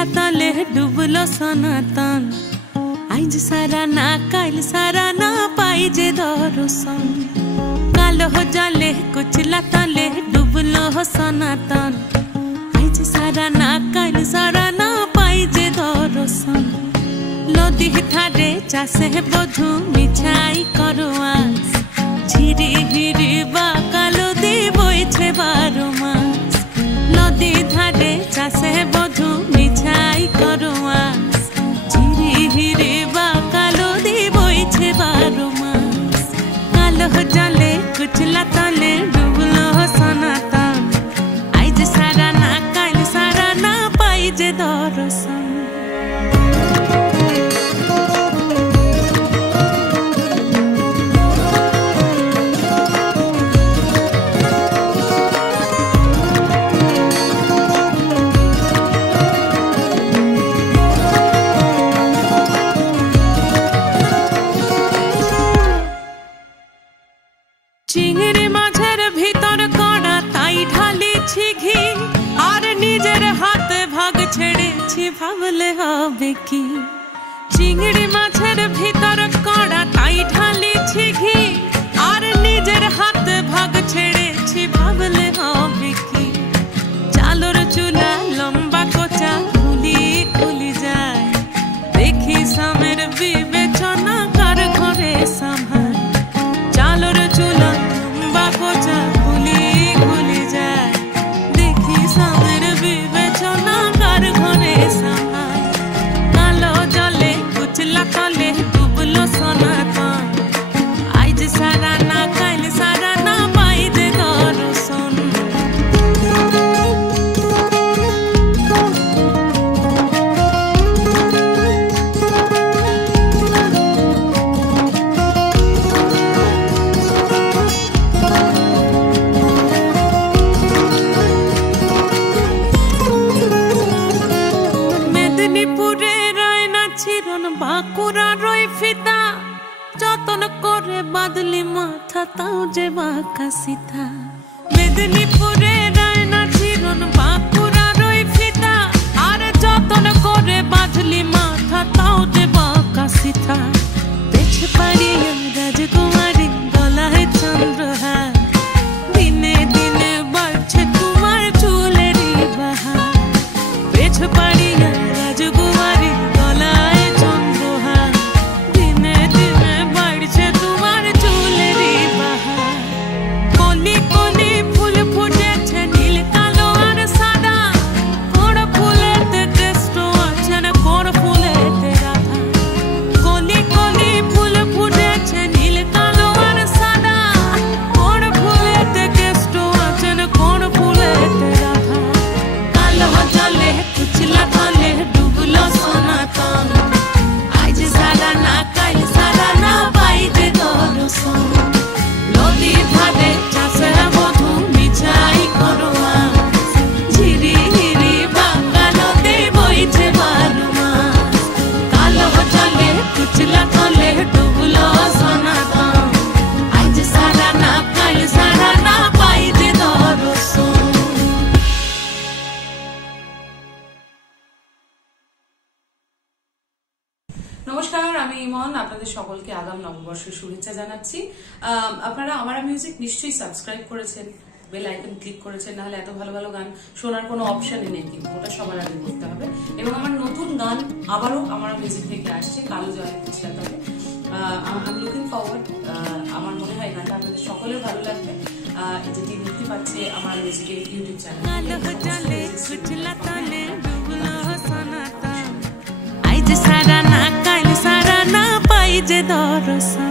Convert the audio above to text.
कुचला तले डुबलो सनातन आज सारा ना काल सारा ना पाई जे दर्शन कालो हो जले कुचला तले डुबलो सनातन आज सारा ना काल सारा ना पाई जे दर्शन नदी थारे चासे बधु मिछाई करो आस झिरी हिरी बा कालो दी बोइछे 12 मास नदी धारे चासे बधु मिछाई करो आस झिरी हिरी बा कालो दी बोइछे 12 मास कालो जले कुचला तले डुबलो सनातन आज सारा ना काल सारा ना पाई जे दर्शन चिंगड़ी माझेर भीतर कड़ा ताई ढाली घी और निजेर हाथ भाग छेड़े भावले हबे की चिंगड़ी माझेर भीतर कड़ा ताई ढाली घी और निजेर हाथ भाग छेड़े भावले हबे की चालोर चूला लंबा कोचा खुली खुली जाए देखी सामेर विवेचना कर घरे संभाल चालोर चूला लंबा कोचा खुली खुली जाए देखी सामेर विवेचना कर घरे संभाल कालो जले कुचला तले डुबलो सनातन आज सारा ना काल सारा ना पाई जे दर्शन बाकुरा रोई फिता जतन करे बादली माथा ताऊ जे बाका सीता मेदिनीपुरे रायना चिरन बाकुरा रोई फिता आरे जतन करे बादली माथा ताऊ जे बाका सीता पेछ पाड़ी राजकुमारी गला है चंद्रहार दिने दिने बढ़छे तुम्हार चुलेरी बहार पेछ पाड़ी राजकुमारी गला नमस्कार आमी इमन आपनादेर सकलके आगाम नवबर्षेर शुभेच्छा जानाচ্ছি আপনারা আমারা মিউজিক নিশ্চয়ই সাবস্ক্রাইব করেছেন বেল আইকন ক্লিক করেছেন না হলে এত ভালো ভালো গান শোনার কোনো অপশনই নেই কিন্তু ওটা সবার আগে করতে হবে এবং আমার নতুন গান আবারও আমারা মিউজিক থেকে আসছে কালো জলে কুচলা তলে আই এম লুকিং ফরওয়ার্ড আমার মনে হয় গানটা আপনাদের সকলের ভালো লাগবে যেটি মুক্তি পাচ্ছে আমার মিউজিকের ইউটিউব চ্যানেল কালো জলে কুচলা তলে ডুবলো সনাতন आज सारा ना काल सारा ना पाई जे दर्शन।